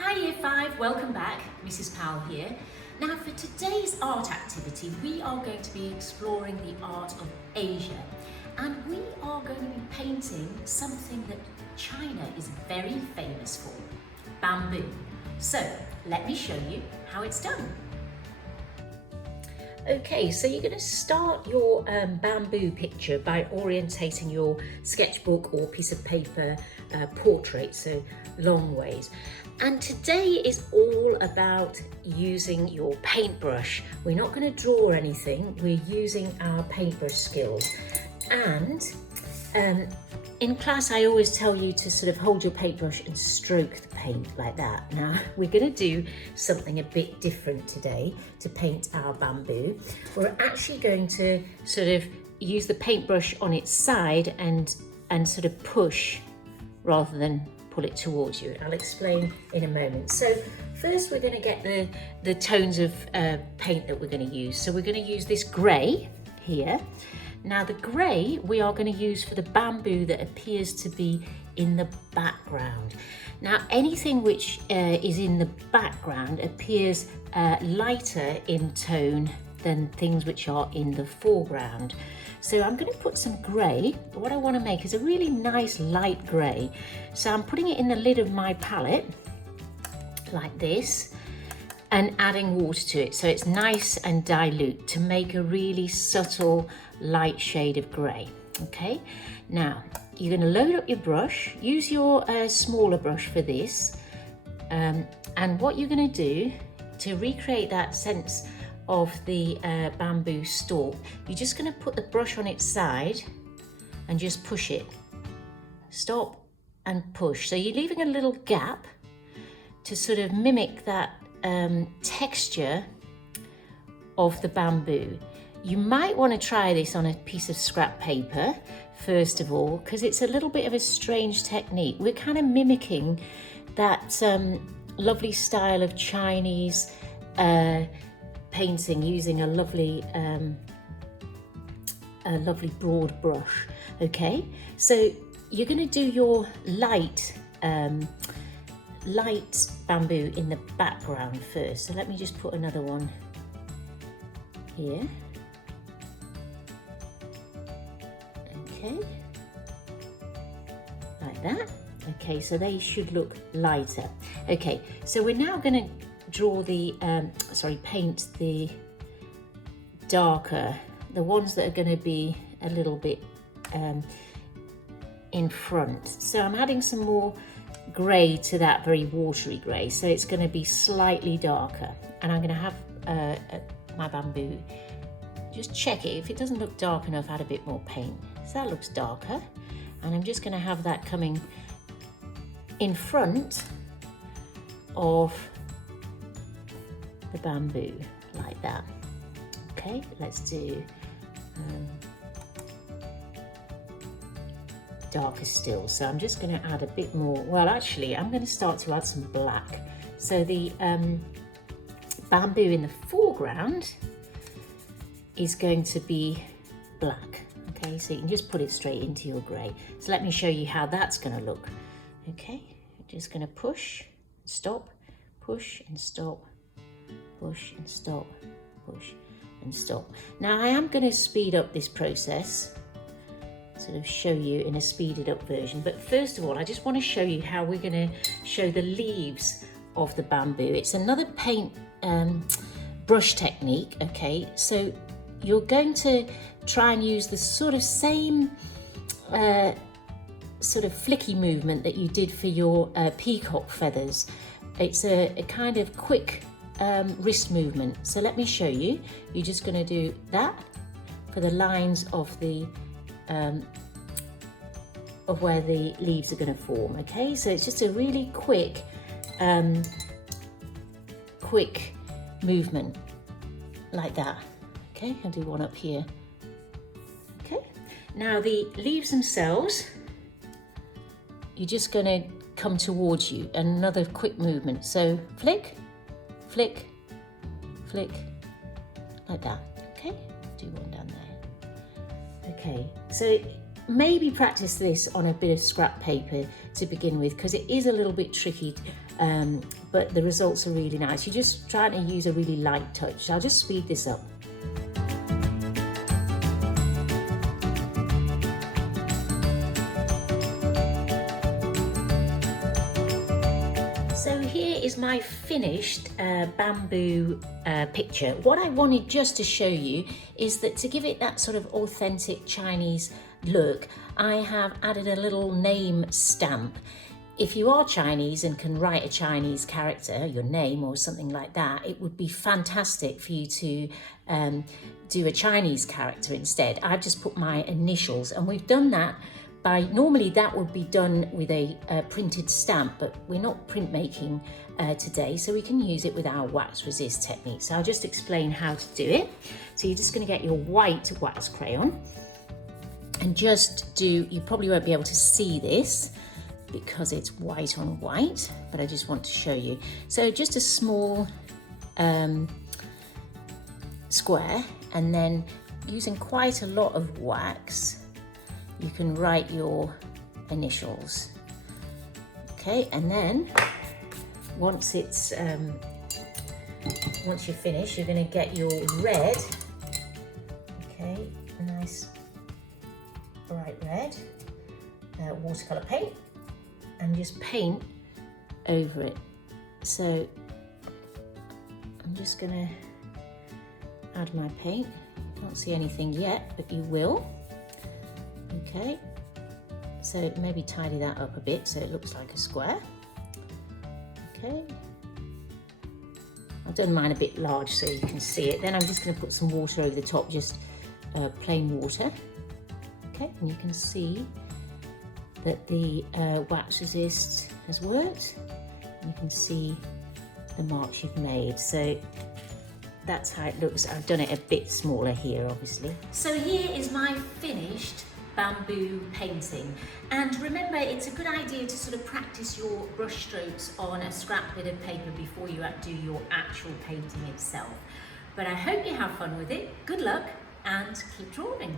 Hi Year 5, welcome back, Mrs Powell here. Now for today's art activity, we are going to be exploring the art of Asia, and we are going to be painting something that China is very famous for, bamboo. So let me show you how it's done. Okay, so you're going to start your bamboo picture by orientating your sketchbook or piece of paper portrait, so long ways. And today is all about using your paintbrush. We're not going to draw anything, we're using our paintbrush skills. And in class, I always tell you to sort of hold your paintbrush and stroke the paint like that. Now, we're going to do something a bit different today to paint our bamboo. We're actually going to sort of use the paintbrush on its side and sort of push rather than pull it towards you. I'll explain in a moment. So first we're going to get the tones of paint that we're going to use. So we're going to use this grey here. Now the grey we are going to use for the bamboo that appears to be in the background. Now anything which is in the background appears lighter in tone than things which are in the foreground. So I'm going to put some grey. What I want to make is a really nice light grey. So I'm putting it in the lid of my palette like this and adding water to it so it's nice and dilute to make a really subtle light shade of grey. Okay, now you're going to load up your brush, use your smaller brush for this, and what you're going to do to recreate that sense of the bamboo stalk, you're just going to put the brush on its side and just push it. Stop and push. So you're leaving a little gap to sort of mimic that texture of the bamboo. You might want to try this on a piece of scrap paper first of all, because it's a little bit of a strange technique. We're kind of mimicking that lovely style of Chinese painting using a lovely broad brush. Okay, so you're going to do your light bamboo in the background first. So let me just put another one here. Okay, like that. Okay, so they should look lighter. Okay, so we're now going to draw the paint the darker, the ones that are going to be a little bit in front. So I'm adding some more grey to that very watery grey, so it's going to be slightly darker, and I'm going to have my bamboo, just check it. If it doesn't look dark enough, add a bit more paint. So that looks darker, and I'm just going to have that coming in front of the bamboo like that. Okay, let's do darker still. So I'm just going to add a bit more. Well, actually, I'm going to start to add some black. So the bamboo in the foreground is going to be black. Okay, so you can just put it straight into your grey. So let me show you how that's going to look. Okay, just going to push, stop, push and stop, push and stop, push and stop. Now I am going to speed up this process, sort of show you in a speeded up version, but first of all I just want to show you how we're going to show the leaves of the bamboo. It's another paint brush technique. Okay, so you're going to try and use the sort of same sort of flicky movement that you did for your peacock feathers. It's a kind of quick wrist movement. So let me show you. You're just going to do that for the lines of the of where the leaves are going to form. Okay, so it's just a really quick movement like that. Okay, I'll do one up here. Okay, now the leaves themselves, you're just going to come towards you, another quick movement. So flick, flick, flick, like that. Okay, do one down there. Okay, so maybe practice this on a bit of scrap paper to begin with, because it is a little bit tricky but the results are really nice. You're just trying to use a really light touch. So I'll just speed this up. So here is my finished bamboo picture. What I wanted just to show you is that to give it that sort of authentic Chinese look, I have added a little name stamp. If you are Chinese and can write a Chinese character, your name or something like that, it would be fantastic for you to do a Chinese character instead. I've just put my initials, and we've done that by, normally that would be done with a printed stamp, but we're not printmaking today, so we can use it with our wax resist technique. So I'll just explain how to do it. So you're just going to get your white wax crayon and just do, you probably won't be able to see this because it's white on white, but I just want to show you. So just a small square, and then using quite a lot of wax, you can write your initials. Okay, and then once it's once you're finished, you're going to get your red. Okay, nice bright red watercolor paint, and just paint over it. So I'm just going to add my paint. Can't see anything yet, but you will. Okay, so maybe tidy that up a bit so it looks like a square. Okay, I've done mine a bit large so you can see it. Then I'm just going to put some water over the top, just plain water. Okay, and you can see that the wax resist has worked. You can see the marks you've made. So that's how it looks. I've done it a bit smaller here, obviously. So here is my finished bamboo painting, and remember, it's a good idea to sort of practice your brush strokes on a scrap bit of paper before you do your actual painting itself. But I hope you have fun with it. Good luck and keep drawing.